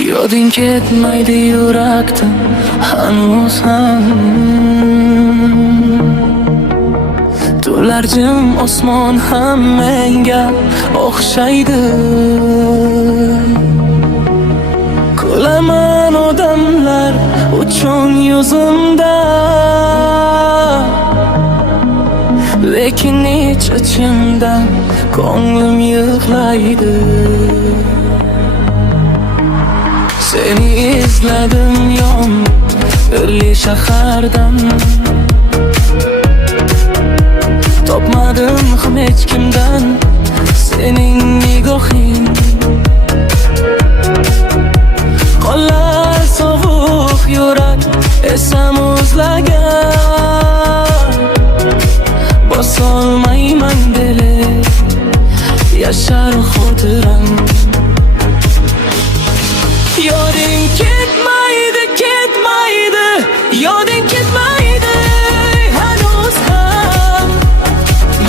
Yoding ketmaydi yurakdan hanuz ham. To'lar jim osmon ham menga o'xshaydi. Kulaman odamlar uchun yuzimda, lekin ich-ichimdan ko'nglim yig'laydi. Seni izladim yon irli shahardan, topmadim ham hech kimdan sening nigohing. Qollar sovuq yurak esam o'zlagan, bosolmayman dili yashar xotiram. Yoding ketmaydi, ketmaydi, yoding ketmaydi hanuz ham.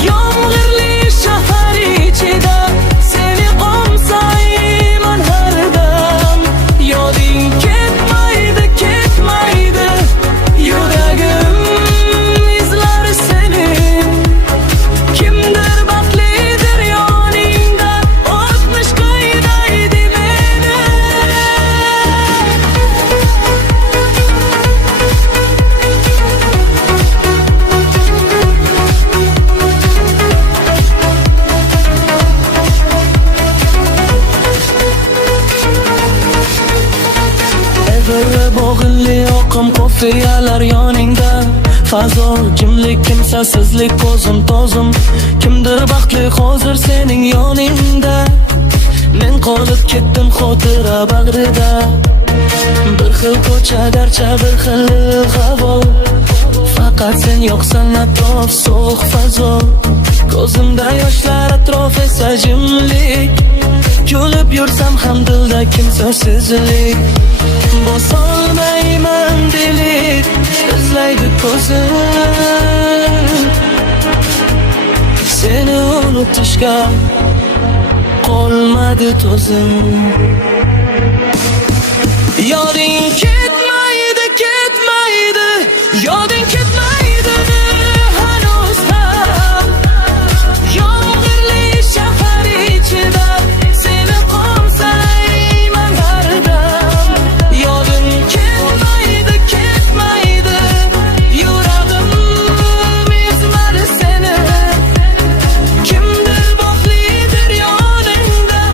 Yomg'irli shahar ichida seni qo'msayman har dam. Yoding ketmaydi, ketmaydi, yuragim izlari seni. Kimdir baxtlidir yoningda, o'tmish qaydaydi meni. Evri bo'g'inli oqim ko'fiyalar yoningda, fazo jimlik, kimsasizlik, ko'zim to'zim. Kimdir baxtli hozir sening yoningda, men qolib ketdim xotira bag'rida. Bir xil ko'cha garcha bir xil havo, faqat sen yo'qsan atrof so'q fazo. Ko'zimda yoshlar, atrof esa jimlik, kulib yursam ham dilda kimsasizlik. Bosolmayman dilit izlaydi ko'zim, seni unutishga qolmadi to'zim. Yoding ket